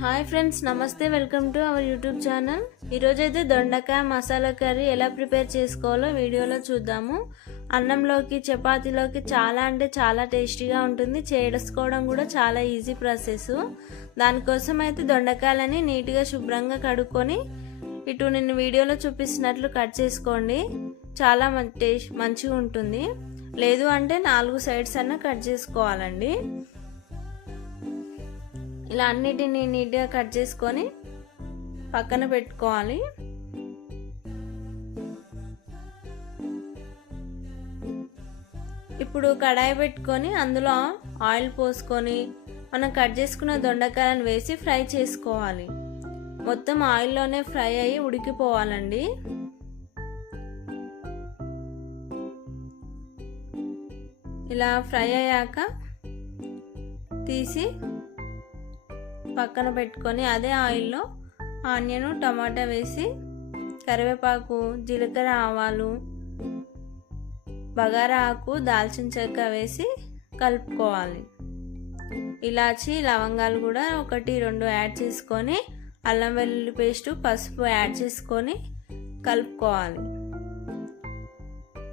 Hi friends నమస్తే welcome to our YouTube channel. ఈరోజైతే దొండకాయ మసాలా కర్రీ ఎలా ప్రిపేర్ చేసుకోవాలో వీడియోలో చూద్దాము. అన్నంలోకి చపాతీలోకి చాలా అంటే చాలా టేస్టీగా ఉంటుంది. చేసుకోవడం కూడా చాలా ఈజీ ప్రాసెస్. దానికోసం అయితే దొండకాయలని నీట్గా శుభ్రంగా కడుక్కొని ఇటు నేను వీడియోలో చూపిస్తున్నట్లు కట్ చేసుకోండి. చాలా టేస్ట్ మంచిగా ఉంటుంది. లేదు అంటే నాలుగు సైడ్స్ అన్న కట్ చేసుకోవాలండి. ఇలా అన్నిటిని నీట్గా కట్ చేసుకొని పక్కన పెట్టుకోవాలి. ఇప్పుడు కడాయి పెట్టుకొని అందులో ఆయిల్ పోసుకొని మనం కట్ చేసుకున్న దొండకాయలను వేసి ఫ్రై చేసుకోవాలి. మొత్తం ఆయిల్లోనే ఫ్రై అయ్యి ఉడికిపోవాలండి. ఇలా ఫ్రై అయ్యాక తీసి పక్కన పెట్టుకొని అదే ఆయిల్లో ఆనియన్ టమాటా వేసి కరివేపాకు జీలకర్ర ఆవాలు బగారా ఆకు దాల్చిన చెక్క వేసి కలుపుకోవాలి. ఇలాచి లవంగాలు కూడా ఒకటి రెండు యాడ్ చేసుకొని అల్లం వెల్లుల్లి పేస్టు పసుపు యాడ్ చేసుకొని కలుపుకోవాలి.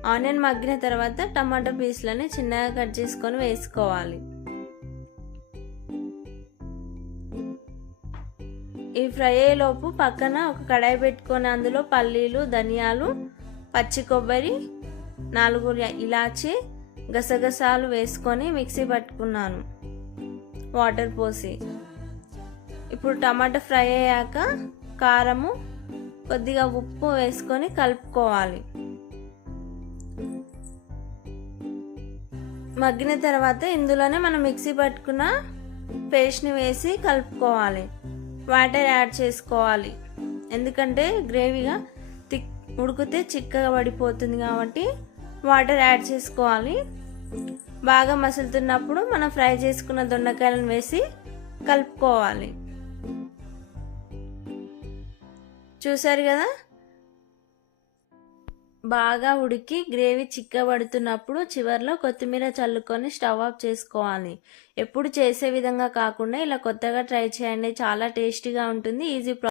ఆనియన్ మగ్గిన తర్వాత టమాటా పీస్లని చిన్నగా కట్ చేసుకొని వేసుకోవాలి. ఈ ఫ్రై అయ్యేలోపు పక్కన ఒక కడాయి పెట్టుకొని అందులో పల్లీలు ధనియాలు పచ్చి కొబ్బరి నాలుగు ఇలాచి గసగసాలు వేసుకొని మిక్సీ పట్టుకున్నాను. వాటర్ పోసి. ఇప్పుడు టమాటా ఫ్రై అయ్యాక కారము కొద్దిగా ఉప్పు వేసుకొని కలుపుకోవాలి. మగ్గిన తర్వాత ఇందులోనే మనం మిక్సీ పట్టుకున్న పేస్ట్ని వేసి కలుపుకోవాలి. వాటర్ యాడ్ చేసుకోవాలి. ఎందుకంటే గ్రేవీగా తిక్ ఉడికితే చిక్కగా పడిపోతుంది కాబట్టి వాటర్ యాడ్ చేసుకోవాలి. బాగా మసులుతున్నప్పుడు మనం ఫ్రై చేసుకున్న దొండకాయలను వేసి కలుపుకోవాలి. చూసారు కదా? బాగా ఉడికి గ్రేవీ చిక్కబడుతున్నప్పుడు చివరిలో కొత్తిమీర చల్లుకొని స్టవ్ ఆఫ్ చేసుకోవాలి. ఎప్పుడు చేసే విధంగా కాకుండా ఇలా కొత్తగా ట్రై చేయండి. చాలా టేస్టీగా ఉంటుంది. ఈజీ